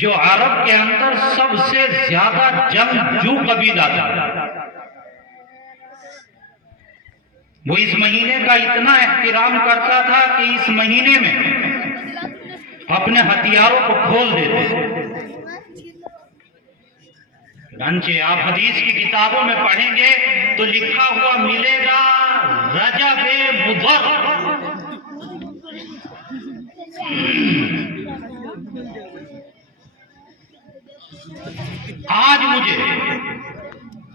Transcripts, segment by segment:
جو عرب کے اندر سب سے زیادہ جنگجو قبیلہ تھا، وہ اس مہینے کا اتنا احترام کرتا تھا کہ اس مہینے میں اپنے ہتھیاروں کو کھول دیتے تھے۔ چنانچہ آپ حدیث کی کتابوں میں پڑھیں گے تو لکھا ہوا ملے گا رجب مضر۔ آج مجھے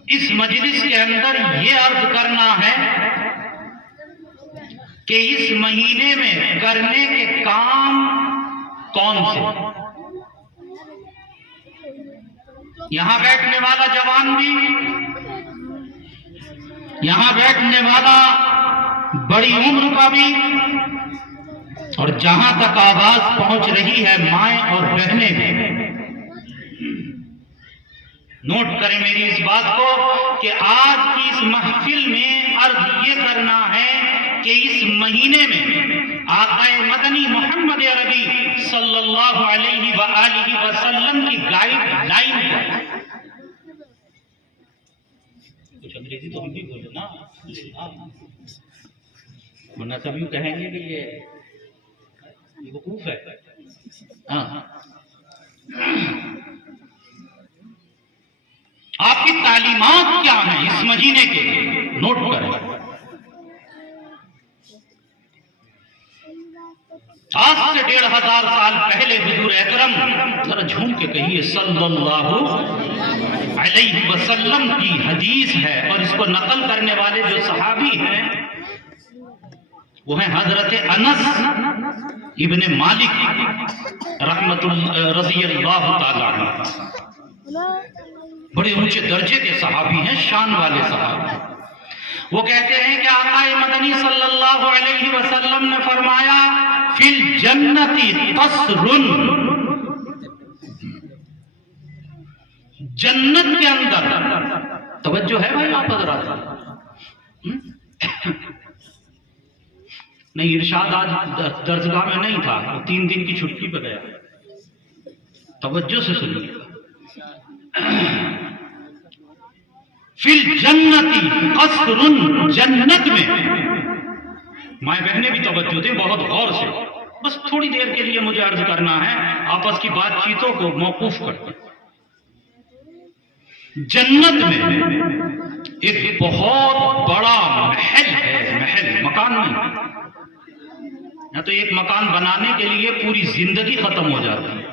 اس مجلس کے اندر یہ عرض کرنا ہے کہ اس مہینے میں کرنے کے کام کون سے؟ یہاں بیٹھنے والا جوان بھی، یہاں بیٹھنے والا بڑی عمر کا بھی، اور جہاں تک آواز پہنچ رہی ہے مائیں اور بہنیں بھی، نوٹ کریں میری اس بات کو کہ آج کی اس محفل میں عرض یہ کرنا ہے کہ اس مہینے میں آقا مدنی محمد عربی صلی اللہ علیہ وآلہ وسلم کی گائیڈ لائن ہے۔ کچھ انگریزی تو ہم بھی بولے نا، ورنہ سب یوں کہیں گے کہ یہ وقوف ہے۔ آپ کی تعلیمات کیا ہیں اس مہینے کے؟ نوٹ کریں۔ آج سے 1500 سال پہلے حضور اکرم، ذرا جھوم کے کہیے، صلی اللہ علیہ وسلم کی حدیث ہے، اور اس کو نقل کرنے والے جو صحابی ہیں وہ ہیں حضرت انس ابن مالک رضی اللہ تعالی عنہ۔ بڑے اونچے درجے کے صحابی ہیں، شان والے صحابی۔ وہ کہتے ہیں کہ آقا مدنی صلی اللہ علیہ وسلم نے فرمایا فی الجنتی قصر، جنت کے اندر، توجہ ہے بھائی آپ حضرات؟ نہیں، ارشاد آج درسگاہ میں نہیں تھا، 3 دن کی چھٹی پہ گیا، توجہ سے سنیے۔ فی الجنتی قصر، جنت میں، مائیں بہنیں بھی توجہ دیں بہت غور سے، بس تھوڑی دیر کے لیے مجھے عرض کرنا ہے، آپس کی بات چیتوں کو موقوف کرتے۔ جنت میں ایک بہت بڑا محل ہے، محل، مکان نہیں، یا تو ایک مکان بنانے کے لیے پوری زندگی ختم ہو جاتی ہے۔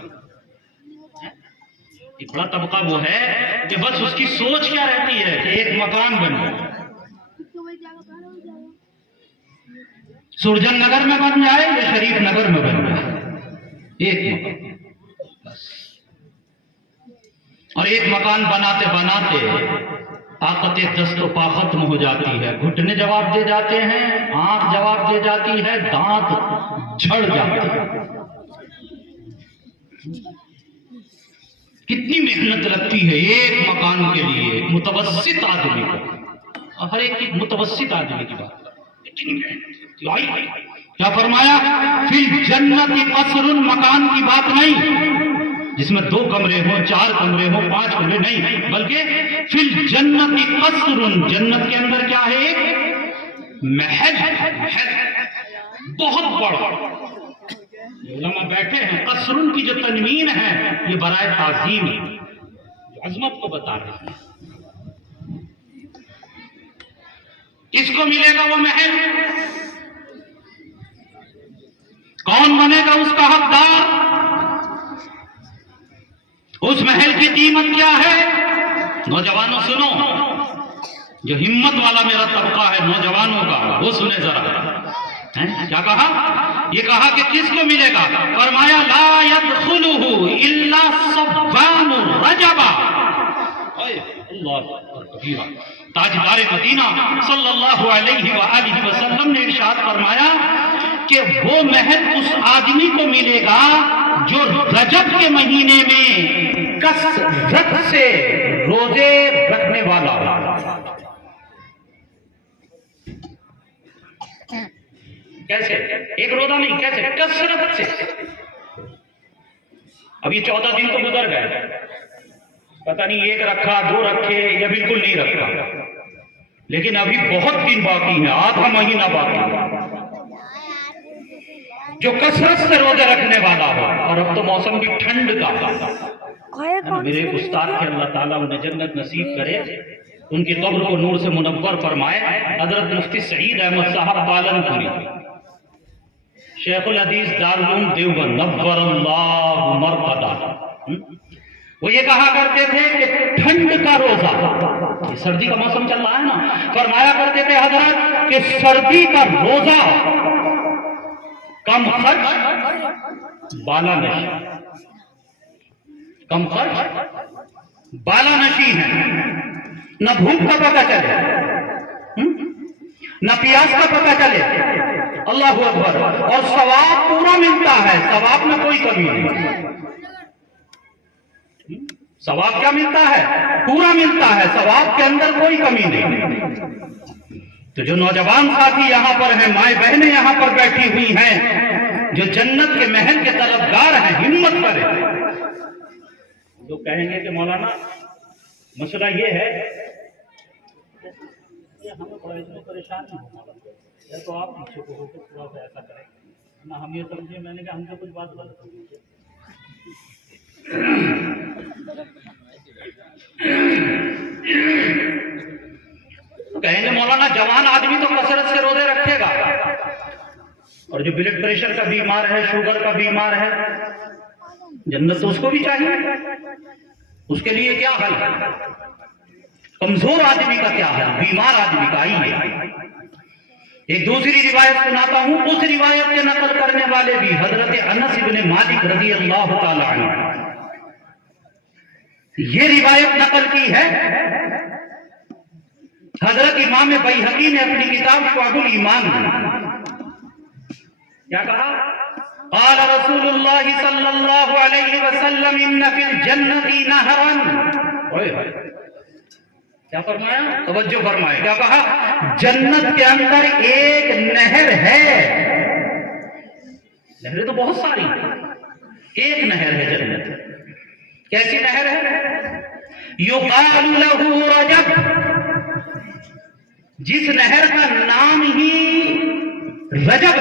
ایک بڑا طبقہ وہ ہے کہ بس اس کی سوچ کیا رہتی ہے کہ ایک مکان بن جائے، سرجن نگر میں بن جائے یا شریف نگر میں بن جائے، ایک مکان بس۔ اور ایک مکان بناتے بناتے طاقت دست و پا ختم ہو جاتی ہے، گھٹنے جواب دے جاتے ہیں، آنکھ جواب دے جاتی ہے، دانت جھڑ جاتے ہیں۔ کتنی محنت لگتی ہے ایک مکان کے لیے، متوسط آدمی کو، ہر ایک متوسط آدمی کی بات کتنی محنت۔ کیا فرمایا؟ فی الجنت قصر، مکان کی بات نہیں جس میں 2 کمرے ہوں، 4 کمرے ہوں، 5 کمرے، نہیں، بلکہ فی الجنت قصر، جنت کے اندر کیا ہے؟ ایک محل، بہت بڑا۔ علماء بیٹھے ہیں، قصر کی جو تنوین ہے یہ برائے تعظیم ہے، جو عظمت کو بتا رہے ہیں۔ کس کو ملے گا وہ محل؟ کون بنے گا اس کا حقدار؟ اس محل کی قیمت کیا ہے؟ نوجوانوں سنو، جو ہمت والا میرا طبقہ ہے نوجوانوں کا، وہ سنے ذرا۔ کیا کہا؟ یہ کہا کہ کس کو ملے گا؟ فرمایا لا يدخلہ الا صبان رجب۔ تاجدار مدینہ صلی اللہ علیہ وآلہ وسلم نے ارشاد فرمایا کہ وہ محل اس آدمی کو ملے گا جو رجب کے مہینے میں کثرت سے روزے رکھنے والا ہو۔ کیسے؟ ایک روزہ نہیں، کیسے؟ کثرت سے۔ اب یہ 14 دن تو گزر گئے، پتہ نہیں ایک رکھا، 2 رکھے یا بالکل نہیں رکھا، لیکن ابھی بہت دن باقی ہیں، آدھا مہینہ باقی ہے جو کثرت سے روزے رکھنے والا ہو۔ اور اب تو موسم بھی ٹھنڈ کا ہے۔ میرے استاد کے اللہ تعالیٰ انہیں جنت نصیب کرے، ان کی قبر کو نور سے منور فرمائے، حضرت مفتی سعید احمد صاحب پالنپوری، شیخ الحدیث دارالعلوم دیوبند، نور اللہ مرقدہ، وہ یہ کہا کرتے تھے کہ ٹھنڈ کا روزہ، یہ سردی کا موسم چل رہا ہے نا، فرمایا کرتے تھے حضرت کہ سردی کا روزہ کم خرچ بالا نشی، کم خرچ بالا نشی ہے، نہ بھوک کا پتہ چلے، نہ پیاس کا پتہ چلے، اللہ اکبر، اور ثواب پورا ملتا ہے، ثواب میں کوئی کمی نہیں، ثواب کیا ملتا ہے؟ پورا ملتا ہے، ثواب کے اندر کوئی کمی نہیں۔ تو جو نوجوان ساتھی یہاں پر ہیں، مائیں بہنیں یہاں پر بیٹھی ہوئی ہیں، جو جنت کے محل کے طلبگار ہیں، ہمت کریں۔ جو کہیں گے کہ مولانا مسئلہ یہ ہے، ہمیں بڑا اس میں پریشان نہیں ہونا، یا تو آپ پیچھے کو ہو کے تھوڑا سا ایسا کریں نہ، ہم یہ سمجھے میں نے کہ ہم سے کچھ بات غلط ہو گئی ہے۔ کہیں گے مولانا جوان آدمی تو کثرت سے روزے رکھے گا، اور جو بلڈ پریشر کا بیمار ہے، شوگر کا بیمار ہے، جنت تو اس کو بھی چاہیے، اس کے لیے کیا حل ہے؟ کمزور آدمی کا کیا حل؟ بیمار آدمی کا آئیے ایک دوسری روایت سناتا ہوں، اس روایت کے نقل کرنے والے بھی حضرت انس بن مالک رضی اللہ تعالی عنہ، یہ روایت نقل کی ہے حضرت امام بیہقی نے اپنی کتاب شعب الایمان میں، کیا کہا؟ قال رسول اللہ صلی اللہ علیہ وسلم ان فی الجنت نہرا، کیا فرمایا؟ توجہ فرمائے، کیا کہا؟ جنت کے اندر ایک نہر ہے، نہریں تو بہت ساری، ایک نہر ہے جنت، کیسی نہر ہے؟ یقال لہ رجب، جس نہر کا نام ہی رجب،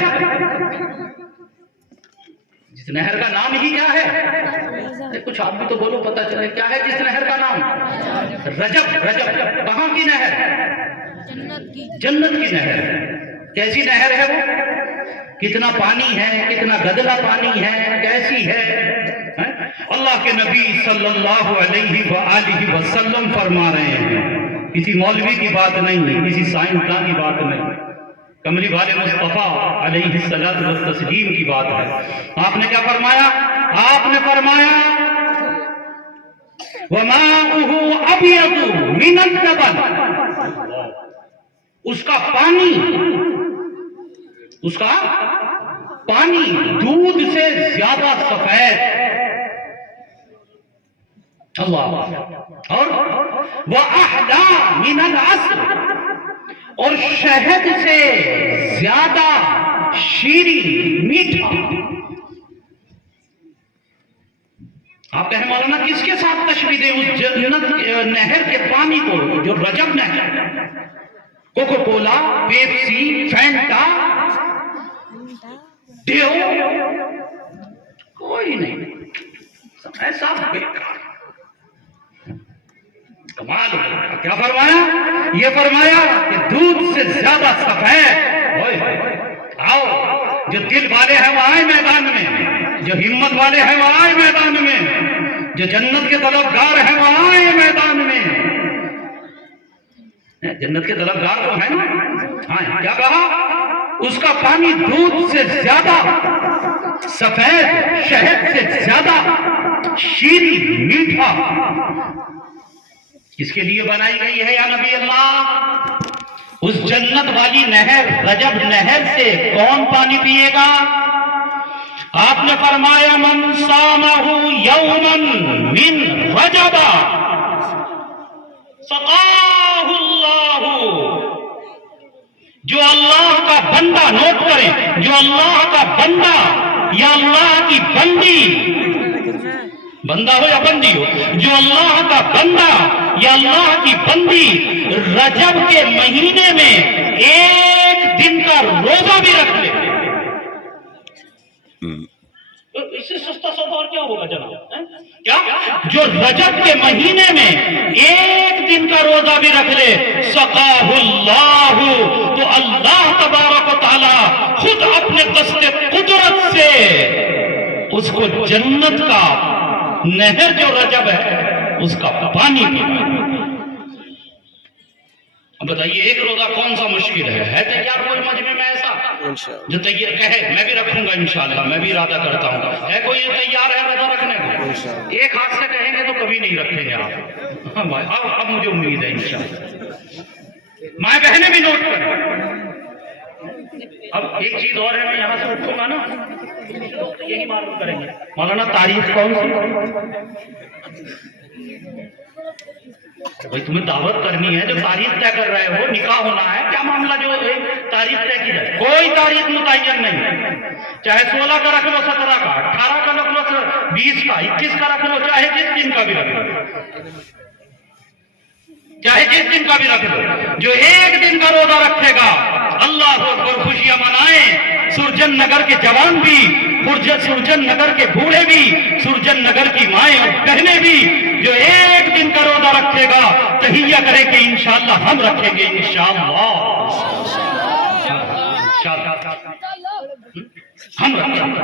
جس نہر کا نام ہی کیا ہے؟ کچھ آپ بھی تو بولو پتہ چلے کیا ہے جس نہر کا نام؟ رجب۔ رجب کہاں کی نہر؟ جنت کی نہر۔ کیسی نہر ہے وہ؟ کتنا پانی ہے، کتنا گدلا پانی ہے، کیسی ہے؟ اللہ کے نبی صلی اللہ علیہ وآلہ وسلم فرما رہے ہیں، کسی مولوی کی بات نہیں، کسی سائنسدان کی بات نہیں، کملی والے مصطفیٰ علیہ الصلوۃ والتسلیم کی بات ہے۔ آپ نے کیا فرمایا؟ آپ نے فرمایا وَمَاؤُهُ أَبْيَضُ مِنَ اللَّبَنِ، اس کا پانی دودھ سے زیادہ سفید، اللہ، اور وَأَحْلَى مِنَ الْعَسْلِ، اور شہد سے زیادہ شیریں، میٹھا۔ آپ کہیں مولانا کس کے ساتھ تشبیہ دیں اس جنت نہر کے پانی کو جو رجب نہر؟ کوکو کولا، پیپسی، فینٹا، ڈیو، کوئی نہیں، ایسا بیکار، کمال ہو۔ کیا فرمایا؟ یہ فرمایا کہ دودھ سے زیادہ سفید۔ آؤ، جو دل والے ہیں وہ آئے میدان میں، جو ہمت والے ہیں وہ آئے میدان میں، جو جنت کے طلبگار ہیں وہ آئے میدان میں۔ جنت کے طلبگار تو ہیں نا؟ ہاں، کیا کہا؟ اس کا پانی دودھ سے زیادہ سفید، شہد سے زیادہ شیریں، میٹھا۔ کس کے لیے بنائی گئی ہے یا نبی اللہ؟ اس جنت والی نہر، رجب نہر سے کون پانی پیے گا؟ آپ نے فرمایا من صامہ یوما من رجب سقاہ اللہ، جو اللہ کا بندہ، نوٹ کریں، جو اللہ کا بندہ یا اللہ کی بندی بندہ ہو یا بندی ہو، جو اللہ کا بندہ یا اللہ کی بندی رجب کے مہینے میں ایک دن کا روزہ بھی رکھ لے، اس سے سستا سودا اور کیا ہوگا جناب؟ کیا جو رجب کے مہینے میں ایک دن کا روزہ بھی رکھ لے، سقاہ اللہ، تو اللہ تبارک و تعالی خود اپنے دست قدرت سے اس کو جنت کا نہر جو رجب ہے اس کا پانی پلاتا۔ اب بتائیے ایک روزہ کون سا مشکل ہے تیار کوئی مجمع میں ایسا جو تیار کہے میں بھی رکھوں گا انشاءاللہ، میں بھی ارادہ کرتا ہوں، ہے کوئی تیار ہے روزہ رکھنے کو؟ ایک ہاتھ سے کہیں گے تو کبھی نہیں رکھیں گے آپ۔ ہاں بھائی اب مجھے امید ہے انشاءاللہ، مائیں بہنیں بھی نوٹ کریں۔ اب ایک چیز اور ہے، میں یہاں سے اٹھوں گا نا یہی معلوم کریں گے مولانا تاریخ کون سی؟ بھائی تمہیں دعوت کرنی ہے، جو تاریخ طے کر رہے ہو، نکاح ہونا ہے، کیا معاملہ جو تاریخ طے کی جائے؟ کوئی تاریخ متعین نہیں، چاہے 16 کا رکھ لو، 17 کا، 18 کا رکھ لو، 20 کا، 21 کا رکھ لو، چاہے جس دن کا بھی رکھ لو، چاہے جس دن کا بھی رکھ لو، جو ایک دن کا روزہ رکھے گا اللہ اکبر، خوشیاں منائیں۔ سرجن نگر کے جوان بھی، سرجن نگر کے بوڑھے بھی، سرجن نگر کی مائیں اور بہنیں بھی، جو ایک دن کا روزہ رکھے گا تہیہ کرے کہ انشاءاللہ ہم رکھیں گے، انشاءاللہ ہم رکھیں گے،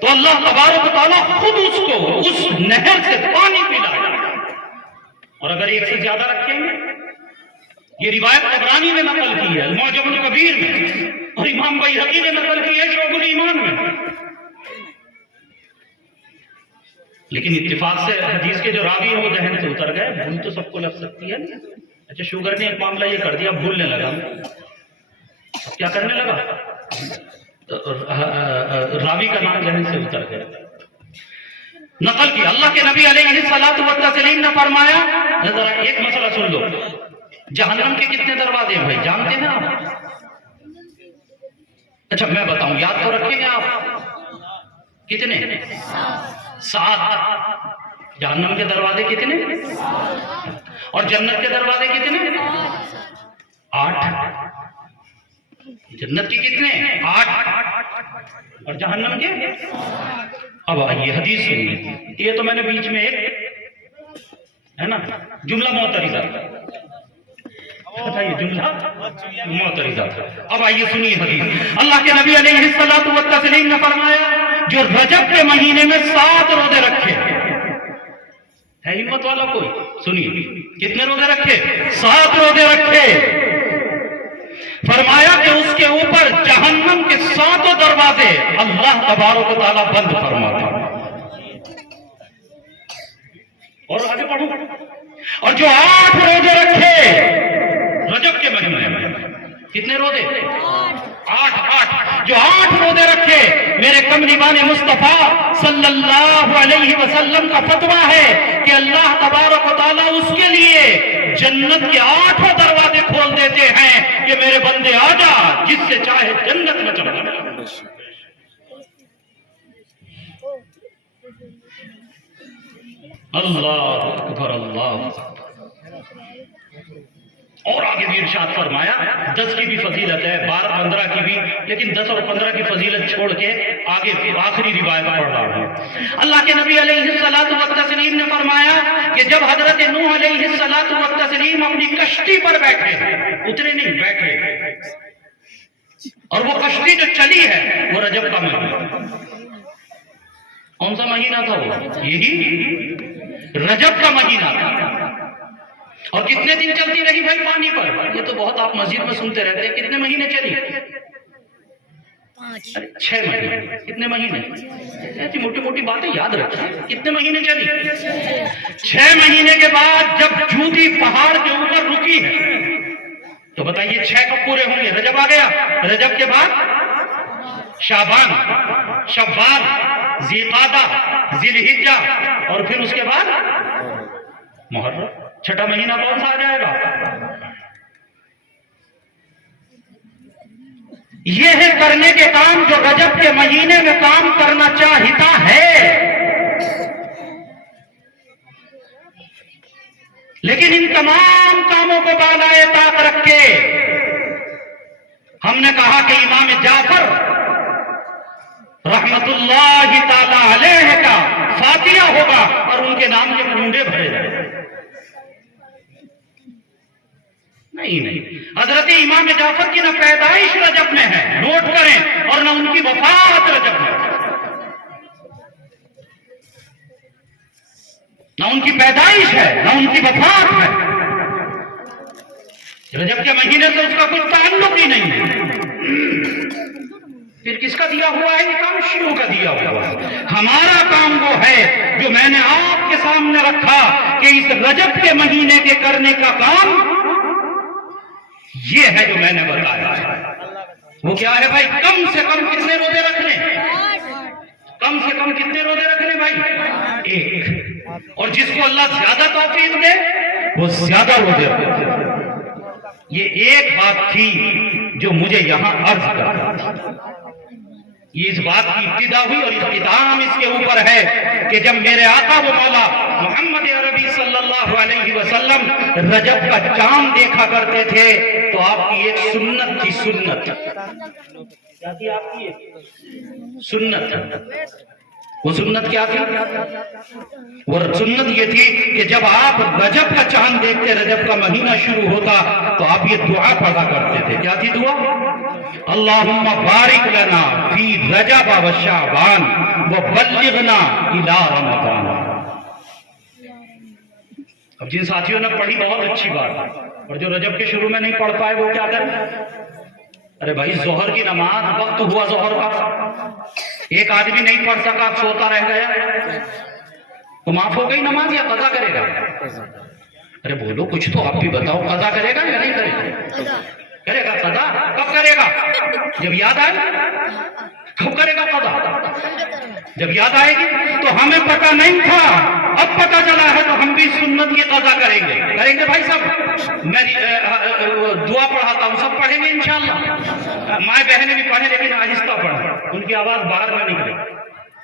تو اللہ تبارک و تعالیٰ خود اس کو اس نہر سے پانی پلائے۔ اور اگر ایک سے زیادہ رکھیں گے، یہ روایت طبرانی نے نقل کی ہے المعجم الکبیر میں، اور امام بیہقی نے نقل کی ہے شعب الایمان میں، لیکن اتفاق سے حدیث کے جو راوی ہیں وہ ذہن سے اتر گئے، بھول تو سب کو لگ سکتی ہے۔ اچھا شوگر نے ایک معاملہ یہ کر دیا، بھولنے لگا، کیا کرنے لگا؟ راوی کا نام ذہن سے اتر گیا، نقل کیا۔ اللہ کے نبی علیہ الصلوۃ والتسلیم نے فرمایا، ذرا ایک مسئلہ سن لو، جہنم کے کتنے دروازے ہیں بھائی جانتے ہیں آپ؟ اچھا میں بتاؤں، یاد تو رکھیں گے آپ؟ کتنے؟ 7۔ جہنم کے دروازے کتنے؟ اور جنت کے دروازے کتنے؟ 8۔ جنت کی کتنے؟ 8۔ اور جہنم کے؟ اب آئیے حدیث سنیے، یہ تو میں نے بیچ میں ایک ہے نا جملہ معترضہ، یہ جملہ معترضہ۔ اب آئیے سنیے حدیث، اللہ کے نبی علیہ الصلوۃ والتسلیم نے فرمایا، جو رجب کے مہینے میں 7 روزے رکھے، ہے ہمت والا کوئی؟ سنیے کتنے روزے رکھے؟ 7 روزے رکھے، فرمایا کہ اس کے اوپر جہنم کے 7 دروازے اللہ تبارک و تعالیٰ بند فرماتا۔ اور آگے پڑھو، اور جو 8 روزے رکھے رجب کے مہینے میں، کتنے روزے؟ 8۔ جو 8 روزے رکھے، میرے کملیوان مصطفیٰ صلی اللہ علیہ وسلم کا فتویٰ ہے کہ اللہ تبارک و تعالیٰ اس کے لیے جنت کے 8 دروازے کھول دیتے ہیں کہ میرے بندے آ جا، جس سے چاہے جنت میں چلا جا۔ اللہ اکبر، اللہ اکبر۔ اور آگے بھی ارشاد فرمایا، 10 کی بھی فضیلت ہے، 12 15 کی بھی، لیکن 10 اور 15 کی فضیلت چھوڑ کے آگے آخری روایت پڑھ رہا ہوں۔ اللہ کے نبی علیہ الصلوۃ والتسلیم نے فرمایا کہ جب حضرت نوح علیہ الصلوۃ والتسلیم اپنی کشتی پر بیٹھے، اترے نہیں بیٹھے، اور وہ کشتی جو چلی ہے وہ رجب کا مہینہ، کون سا مہینہ تھا وہ؟ یہی رجب کا مہینہ تھا۔ اور کتنے دن چلتی رہی بھائی پانی پر؟ یہ تو بہت آپ مسجد میں سنتے رہتے ہیں، کتنے مہینے چلی؟ 6 مہینے۔ کتنے مہینے؟ ایسی موٹی موٹی باتیں یاد رکھیں، کتنے مہینے چلی؟ 6 مہینے کے بعد جب جوتی پہاڑ کے اوپر رکی ہے، تو بتائیے 6 کب پورے ہوں گے؟ رجب آ گیا، رجب کے بعد شعبان، شوال، ذی قعدہ، ذی الحجہ، اور پھر اس کے بعد محرم۔ 6واں مہینہ کون سا آ جائے گا؟ یہ ہے کرنے کے کام جو رجب کے مہینے میں کام کرنا چاہتا ہے، لیکن ان تمام کاموں کو بالائے طاق رکھ کے ہم نے کہا کہ امام جعفر رحمت اللہ تعالی علیہ کا فاتحہ ہوگا اور ان کے نام کے کنڈے بھرے جائیں. نہیں، حضرت امام جعفر کی نہ پیدائش رجب میں ہے، نوٹ کریں، اور نہ ان کی وفات رجب میں. نہ ان کی پیدائش ہے نہ ان کی وفات ہے. رجب کے مہینے سے اس کا کچھ تعلق ہی نہیں ہے. پھر کس کا دیا ہوا ہے؟ یہ کام شیعوں کا دیا ہوا ہے. ہمارا کام وہ ہے جو میں نے آپ کے سامنے رکھا کہ اس رجب کے مہینے کے کرنے کا کام یہ ہے جو میں نے بتایا. وہ کیا ہے بھائی؟ کم سے کم کتنے روزے رکھنے؟ کم سے کم کتنے روزے رکھنے بھائی؟ ایک. اور جس کو اللہ زیادہ توفیق دے وہ زیادہ روزے رکھے. یہ ایک بات تھی جو مجھے یہاں عرض کرنا تھی. یہ اس بات کی ابتدا ہوئی اور اختتام اس کے اوپر ہے کہ جب میرے آقا و مولا محمد عربی صلی اللہ علیہ وسلم رجب کا چاند دیکھا کرتے تھے تو آپ کی ایک سنت تھی. سنت کیا تھی آپ کی؟ سنت. وہ سنت کیا تھی؟ وہ سنت یہ تھی کہ جب آپ رجب کا چاند دیکھتے، رجب کا مہینہ شروع ہوتا تو آپ یہ دعا پڑھا کرتے تھے. کیا تھی دعا؟ اللہم بارک لنا فی رجب و شعبان وبلغنا الی رمضان. اب جن ساتھیوں نے پڑھی بہت اچھی بات ہے، اور جو رجب کے شروع میں نہیں پڑھ پائے وہ کیا کریں؟ ارے بھائی ظہر کی نماز وقت ہوا ظہر کا، ایک آدمی نہیں پڑھ سکا، سوتا رہ گیا، تو معاف ہو گئی نماز یا قضا کرے گا؟ ارے بولو کچھ تو آپ بھی بتاؤ، قضا کرے گا یا نہیں کرے گا؟ کرے گا. قضا کب کرے گا؟ جب یاد آئے. کب کرے گا قضا؟ جب یاد آئے گی. تو ہمیں پتہ نہیں تھا، اب پتہ چلا ہے تو ہم بھی سنت کی قضا کریں گے. کریں گے بھائی سب. میں دعا پڑھاتا ہوں، سب پڑھیں گے انشاءاللہ. مائیں بہنیں بھی پڑھیں لیکن آہستہ پڑھیں، ان کی آواز باہر نہ نکلے.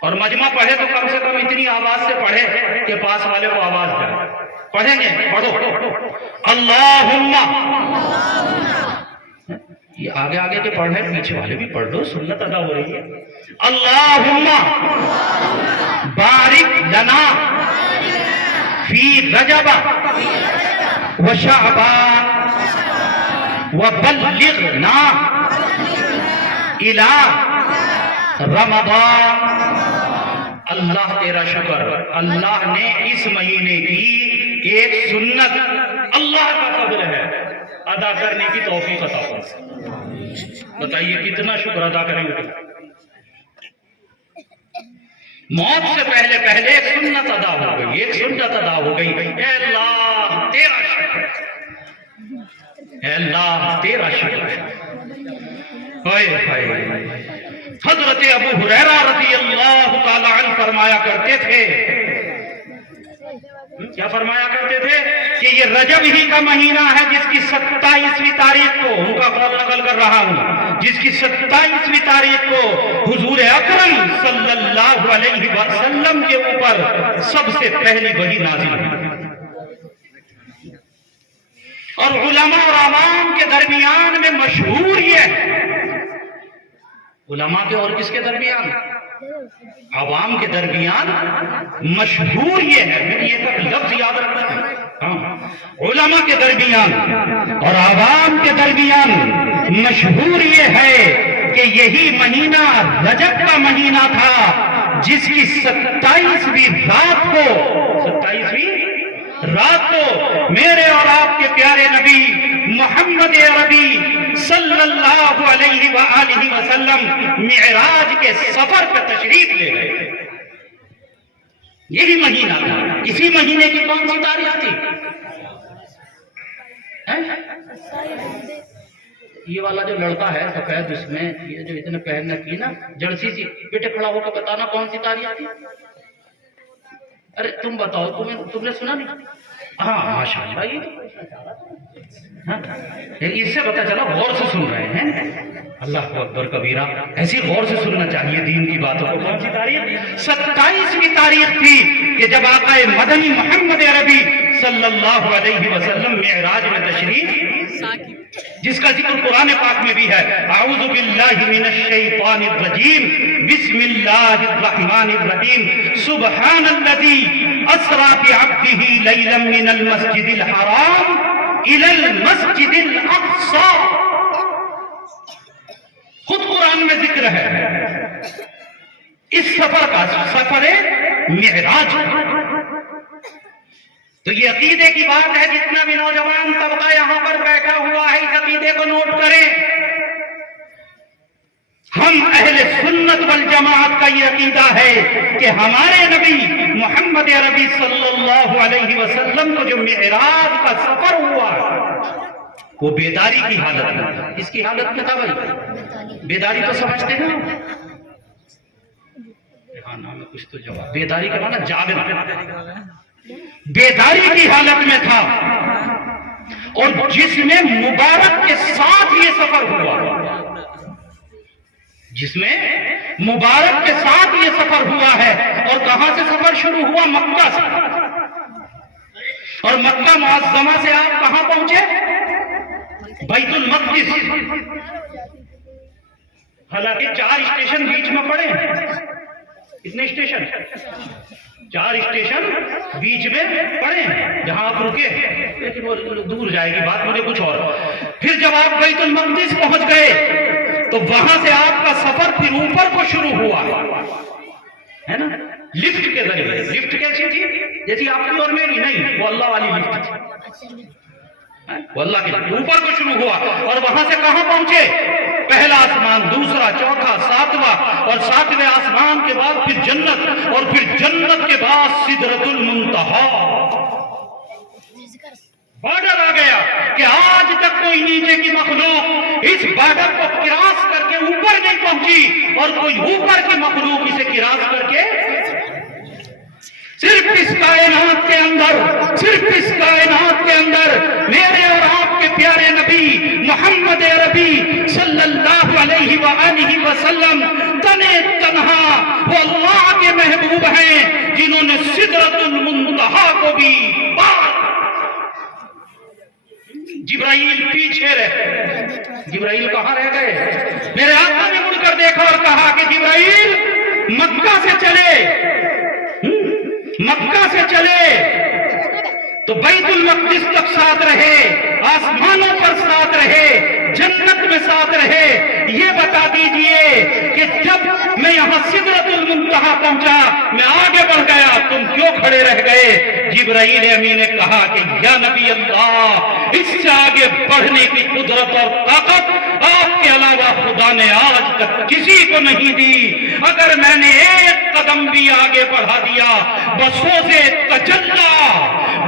اور مجمع پڑھے تو کم سے کم اتنی آواز سے پڑھے کہ پاس والے کو آواز جائے. پڑھیں گے؟ پڑھو. اللہم، یہ آگے آگے کے پڑھ رہے ہیں، پیچھے والے بھی پڑھ لو، سنت ادا ہو رہی ہے. اللہم بارک لنا فی رجب و شعبان وبلغنا الی رمضان. اللہ تیرا شکر، اللہ نے اس مہینے کی ایک سنت، اللہ کا فضل ہے، ادا کرنے کی توفیق عطا فرمائے. بتائیے کتنا شکر ادا کریں گے. موت سے پہلے پہلے ایک سنت ادا ہو گئی، ایک سنت ادا ہو گئی. اے اللہ تیرا شکر، اے اللہ تیرا شکر. حضرت ابو ہریرہ رضی اللہ تعالی عنہ فرمایا کرتے تھے، کیا فرمایا کرتے تھے کہ یہ رجب ہی کا مہینہ ہے جس کی 27ویں تاریخ کو، ان کا قول نقل کر رہا ہوں، جس کی 27ویں تاریخ کو حضور اکرم صلی اللہ علیہ وسلم کے اوپر سب سے پہلی وحی نازل ہوئی. اور علماء اور عوام کے درمیان میں مشہور یہ ہے، علماء کے اور کس کے درمیان؟ عوام کے درمیان مشہور یہ ہے، میری یہ تک لفظ یاد رکھنا. علماء کے درمیان اور عوام کے درمیان مشہور یہ ہے کہ یہی مہینہ رجب کا مہینہ تھا جس کی 27ویں رات کو میرے اور آپ کے پیارے نبی محمد عربی صلی اللہ علیہ وآلہ وسلم معراج کے سفر پر تشریف لے گئے. یہی مہینہ تھا. اسی مہینے کی کون سی تاریخ تھی؟ یہ والا جو لڑکا ہے سفید، اس میں یہ جو اتنے پہننا کی نا جرسی سی، بیٹے کھڑا ہو کر بتانا کون سی تاریخ تھی. ارے تم بتاؤ، تم نے سنا نہیں؟ ہاں ماشاءاللہ، یہ اس سے پتہ چلا غور سے سن رہے ہیں. اللہ اکبر کبیرہ، ایسی غور سے سننا چاہیے دین کی باتوں کو. کون سی تاریخ؟ 27ویں تاریخ تھی کہ جب آقا مدنی محمد عربی صلی اللہ علیہ وسلم معراج میں تشریف، جس کا ذکر قرآن پاک میں بھی ہے، اعوذ باللہ من الشیطان الرجیم، بسم اللہ الرحمن الرحیم، سبحان الذی اسری بعبدہ لیلا من المسجد الحرام الی المسجد الاقصی۔ خود قرآن میں ذکر ہے اس سفر کا، سفر معراج۔ تو یہ عقیدے کی بات ہے، جتنا بھی نوجوان طبقہ یہاں پر بیٹھا ہوا ہے اس عقیدے کو نوٹ کریں۔ ہم اہل سنت والجماعت کا یہ عقیدہ ہے کہ ہمارے نبی محمد عربی صلی اللہ علیہ وسلم کو جو معراج کا سفر ہوا وہ بیداری کی حالت میں تھا۔ اس کی حالت میں تھا بھائی، بیداری تو سمجھتے ہیں ہاں نام میں کچھ تو جواب، بیداری کا معنی جاگنا، بیداری کی حالت میں تھا، اور جس میں مبارک کے ساتھ یہ سفر ہوا، جس میں مبارک کے ساتھ یہ سفر ہوا ہے۔ اور کہاں سے سفر شروع ہوا؟ مکہ سے، اور مکہ معظمہ سے آپ کہاں پہنچے؟ بیت المقدس۔ حالانکہ 4 اسٹیشن بیچ میں پڑے ہیں، کتنے اسٹیشن؟ 4 اسٹیشن بیچ میں پڑے ہیں جہاں آپ رکے، لیکن وہ دور جائے گی بات، مجھے کچھ اور۔ پھر جب آپ بیت المقدس پہنچ گئے تو وہاں سے آپ کا سفر پھر اوپر کو شروع ہوا ہے نا، لفٹ کے ذریعے۔ لفٹ کیسی تھی؟ جیسی آپ کی اور میری نہیں، وہ اللہ والی لفٹ تھی، وہ اللہ کے اوپر کو شروع ہوا، اور وہاں سے کہاں پہنچے؟ پہلا آسمان، دوسرا، چوتھا، 7واں، اور 7ویں آسمان کے بعد پھر جنت، اور پھر جنت کے بعد سدرۃ المنتہا۔ بارڈر آ گیا کہ آج تک کوئی نیچے کی مخلوق اس بارڈر کو کراس کر کے اوپر نہیں پہنچی، اور کوئی اوپر کی مخلوق اسے کراس کر کے صرف اس کائنات کے اندر، صرف اس کائنات کے اندر میرے اور آپ کے پیارے نبی محمد عربی صلی اللہ علیہ وآلہ وسلم تنے تنہا وہ اللہ کے محبوب ہیں جنہوں نے سدرۃ المنتہا کو بھی پار۔ جبرائیل پیچھے رہے، جبرائیل کہاں رہ گئے؟ میرے آقا نے مڑ کر دیکھا اور کہا کہ جبرائیل مکہ سے چلے، مکہ سے چلے تو بیت المقدس تک ساتھ رہے، آسمانوں پر ساتھ رہے، جنت میں ساتھ رہے۔ یہ بتا دیجئے کہ جب میں یہاں سدرۃ المنتہا پہنچا میں آگے بڑھ گیا، تم کیوں کھڑے رہ گئے؟ جبرائیل امین نے کہا کہ یا نبی اللہ، اس سے آگے بڑھنے کی قدرت اور طاقت آپ کے علاوہ خدا نے آج تک کسی کو نہیں دی۔ اگر میں نے ایک قدم بھی آگے بڑھا دیا بسوز تجلی،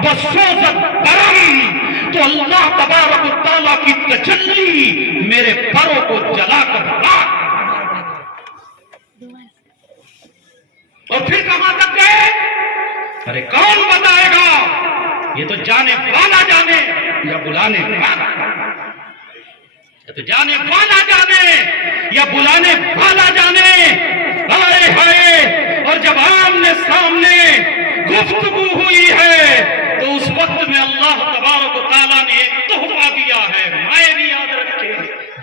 بسوز برم، تو اللہ تبارک و تعالیٰ کی تجلی میرے پروں کو جلا کر راکھ۔ اور پھر کہاں تک گئے؟ ارے کون بتائے گا؟ یہ تو جانے والا جانے یا بلانے والا، یا تو جانے والا جانے یا بلانے والا جانے۔ ہائے ہائے، اور جب آمنے سامنے گفتگو ہوئی ہے تو اس وقت میں اللہ تبارک و تعالیٰ نے ایک تحفہ دیا ہے، مائیں بھی یاد رکھے،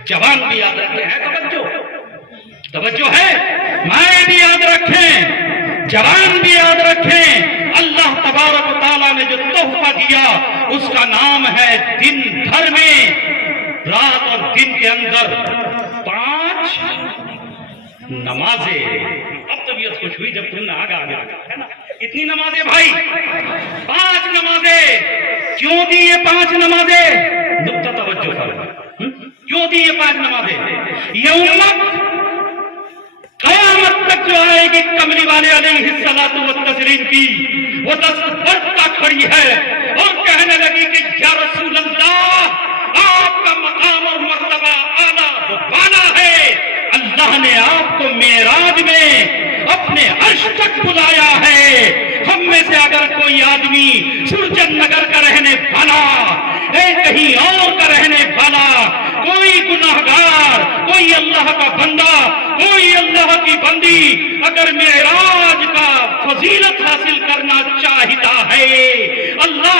جوان بھی یاد رکھے، ہے توجہ ہے، مائیں بھی یاد رکھیں، جوان بھی یاد رکھیں۔ اللہ تبارک و تعالیٰ نے جو تحفہ دیا اس کا نام ہے دن بھر میں، رات اور دن کے اندر 5 نمازیں۔ اب طبیعت خوش ہوئی جب تم نے آگا ہے نا، اتنی نمازیں بھائی، 5 نمازیں۔ کیوں دی یہ 5 نمازیں؟ نقطہ توجہ فرمائیں، کیوں دی یہ 5 نمازیں؟ یہ امت قیامت تک جو آئے گی کملی والے علیہ الصلوۃ والتسلیم کی، وہ دست بڑھتا کھڑی ہے اور کہنے لگی کہ یا رسول اللہ، آپ کا مقام اور مرتبہ اعلیٰ بالا ہے، اللہ نے آپ کو معراج میں اپنے عرش تک بلایا ہے۔ ہم میں سے اگر کوئی آدمی سرجن نگر کا رہنے والا، کہیں اور کا رہنے والا، کوئی گناہگار، کوئی اللہ کا بندہ، کوئی اللہ کی بندی اگر معراج کا فضیلت حاصل کرنا چاہتا ہے، اللہ